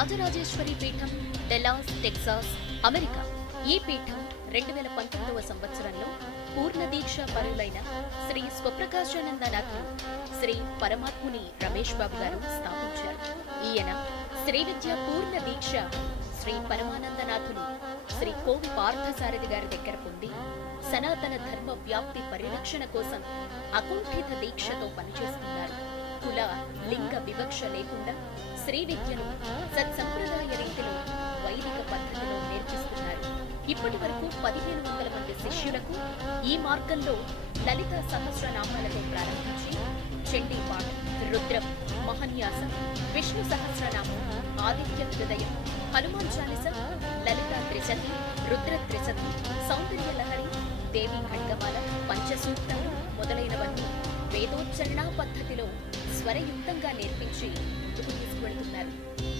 రాజరాజేశ్వరి పీఠం, Dallas, Texas, America. ఈ పీఠం 2019వ సంవత్సరంలో పూర్ణ దీక్ష పరులైన శ్రీ స్వప్రకాశానందనాథులు, శ్రీ పరమాత్ముని రమేష్ బాబు గారు స్థాపించారు. ఈయన శ్రీ విద్య పూర్ణ దీక్ష శ్రీ పరమానందనాథులు, శ్రీ కోవి పార్థసారథి గారి దగ్గర పొంది సనాతన ధర్మ వ్యాప్తి పరిరక్షణ కోసం అకుంఠిత దీక్షతో పనిచేస్తున్నారు. కుల, లింగ వివక్ష లేకుండా శ్రీ విద్యను సత్సంప్రదాయ రీతిలో వైదిక పద్ధతిలో నేర్పిస్తున్నారు. ఇప్పటి వరకు 1500 మంది శిష్యులకు ఈ మార్గంలో లలిత సహస్రనామాలతో ప్రారంభించి చండీపాఠ, రుద్రం, మహన్యాసం, విష్ణు సహస్రనామం, ఆదిత్య హృదయం, హనుమాన్ చాలీస, లలిత త్రిశతి, రుద్ర త్రిశతి, సౌందర్య లహరి, దేవి ఖడ్గమాల, పంచసూక్తాలు మొదలైనవన్నీ వేదోచ్చరణా పద్ధతిలో స్వరయుక్తంగా నేర్పించి ముందుకు తీసుకువెళ్తున్నారు.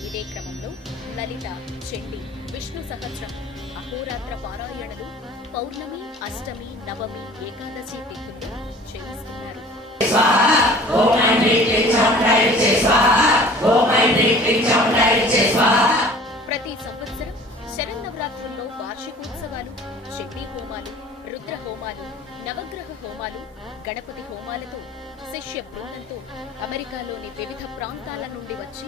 ఇదే క్రమంలో లలిత, చండీ, విష్ణు సహస్రం, అహోరాత్ర పారాయణలు పౌర్ణమి, అష్టమి, నవమి, ఏకాదశి తిథుల్లో చేయిస్తున్నారు. ప్రతి సంవత్సరం శరన్నవరాత్రుల్లో వార్షికోత్సవాలు, చండీ హోమాలు, రుద్ర హోమాలు, నవగ్రహ హోమాలు, గణపతి హోమాలతో శిష్య బృందంతో అమెరికాలోని వివిధ ప్రాంతాల నుండి వచ్చి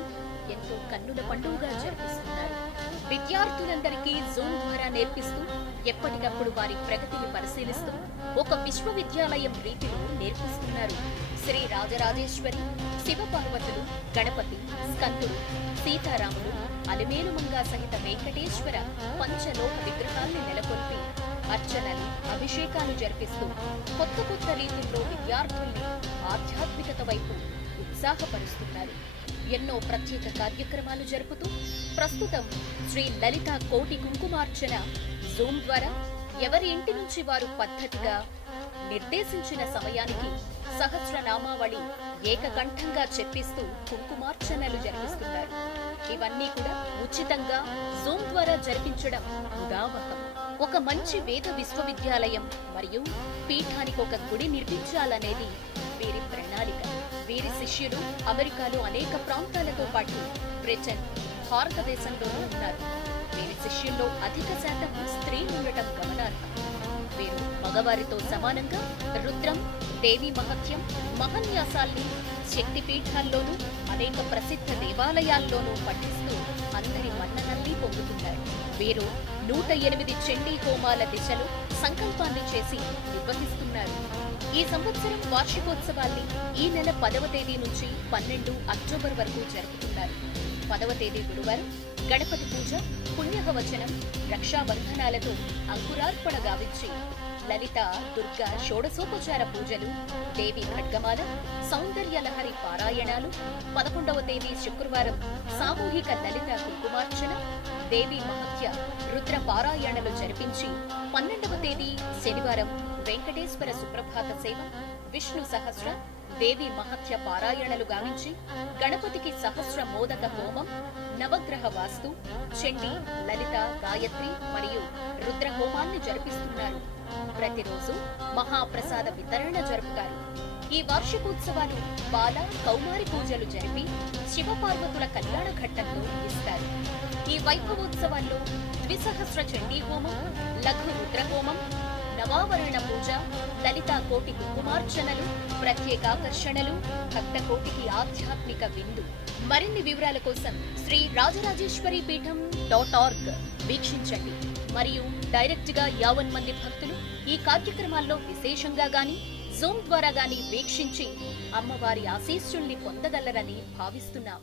ఎంతో కన్నుల పండుగగా జరిపిస్తున్నారు. విద్యార్థులందరికీ జూమ్ ద్వారా నేర్పిస్తూ ఎప్పటికప్పుడు వారి ప్రగతిని పరిశీలిస్తూ ఒక విశ్వవిద్యాలయం రీతిలో నేర్పిస్తున్నారు. శ్రీ రాజరాజేశ్వరి, శివపార్వతులు, గణపతి, స్కందుడు, సీతారాములు, అలిమేలుమంగా సహిత వెంకటేశ్వర పంచలోహ విగ్రహాల్ని నెలకొల్పి అర్చనలు, అభిషేకాలు జరిపిస్తూ కొత్త కొత్త రీతుల్లో విద్యార్థుల్ని ఆధ్యాత్మికత వైపు ఉత్సాహపరుస్తున్నారు. ఎన్నో ప్రత్యేక కార్యక్రమాలు జరుపుతూ ప్రస్తుతం శ్రీ లలిత కోటి కుంకుమార్చన జూమ్ ద్వారా ఎవరి ఇంటి నుంచి వారు పద్ధతిగా నిర్దేశించిన సమయానికి సహస్రనామావళి ఏకకంఠంగా చెప్పిస్తూ కుంకుమార్చనలు జరిపిస్తున్నారు. ఇవన్నీ కూడా ఉచితంగా జూమ్ ద్వారా జరిపించడం ఉదావహం. ఒక మంచి వేద విశ్వవిద్యాలయం మరియు పీఠానికి ఒక గుడి నిర్మించాలనేది వీరి ప్రణాళిక. వీరి శిష్యులు అమెరికాలో అనేక ప్రాంతాలతో పాటు బ్రిటన్, భారతదేశంలోనూ ఉన్నారు. వీరి శిష్యుల్లో అధిక శాతం స్త్రీలు ఉండటం గమనార్హం. వీరు మగవారితో సమానంగా రుద్రం, దేవి మహత్యం, మహన్యాసాల్ని శక్తిపీఠాల్లోనూ అనేక ప్రసిద్ధ దేవాలయాల్లోనూ పఠిస్తూ అందరి మన్ననల్ని పొందుతున్నారు. వీరు 108 చండీ హోమాల దిశలో సంకల్పాన్ని చేసి నిర్వహిస్తున్నారు. ఈ సంవత్సరం వార్షికోత్సవాల్ని ఈ నెల 10వ తేదీ నుంచి 12 అక్టోబర్ వరకు జరుపుతున్నారు. 10వ తేదీ గురువారం గణపతి పూజ, పుణ్యహవచనం, రక్షాబంధనాలతో అంకురార్పణ గావించి లలిత, దుర్గా షోడశోపచార పూజలు, దేవి ఖడ్గమాల, సౌందర్య లహరి పారాయణాలు, 11వ తేదీ శుక్రవారం సామూహిక లలిత కుంకుమార్చన, దేవి మహత్య, రుద్ర పారాయణలు జరిపించి 12వ తేదీ శనివారం వెంకటేశ్వర సుప్రభాత సేవ, విష్ణు సహస్ర, దేవి మహత్య పారాయణలు గావించి గణపతికి సహస్ర మోదక హోమం, నవగ్రహ వాస్తు, చండీ, లలిత, గాయత్రి మరియు రుద్ర హోమాన్ని జరిపిస్తున్నారు. ప్రతిరోజు మహాప్రసాద వితరణ జరుపుతారు. ఈ వార్షికోత్సవాలు బాల, కౌమారి పూజలు జరిపి శివపార్వతుల కళ్యాణ ఘట్టంలో ఇస్తారు. ఈ వైభవోత్సవాల్లో ద్విసహస్ర చండీ హోమం, లఘు రుద్రహోమం, నవావరణ పూజ, లలితా కోటి కుంకుమార్చనలు, ప్రత్యేకాకర్షణలు, భక్త కోటికి ఆధ్యాత్మిక విందు. మరిన్ని వివరాల కోసం శ్రీ రాజరాజేశ్వరి పీఠం .org వీక్షించండి. మరియు డైరెక్ట్ గా 50 మంది భక్తులు ఈ కార్యక్రమాల్లో విశేషంగా గాని జూమ్ ద్వారా గాని వీక్షించి అమ్మవారి ఆశీస్సుల్ని పొందగలరని భావిస్తున్నాం.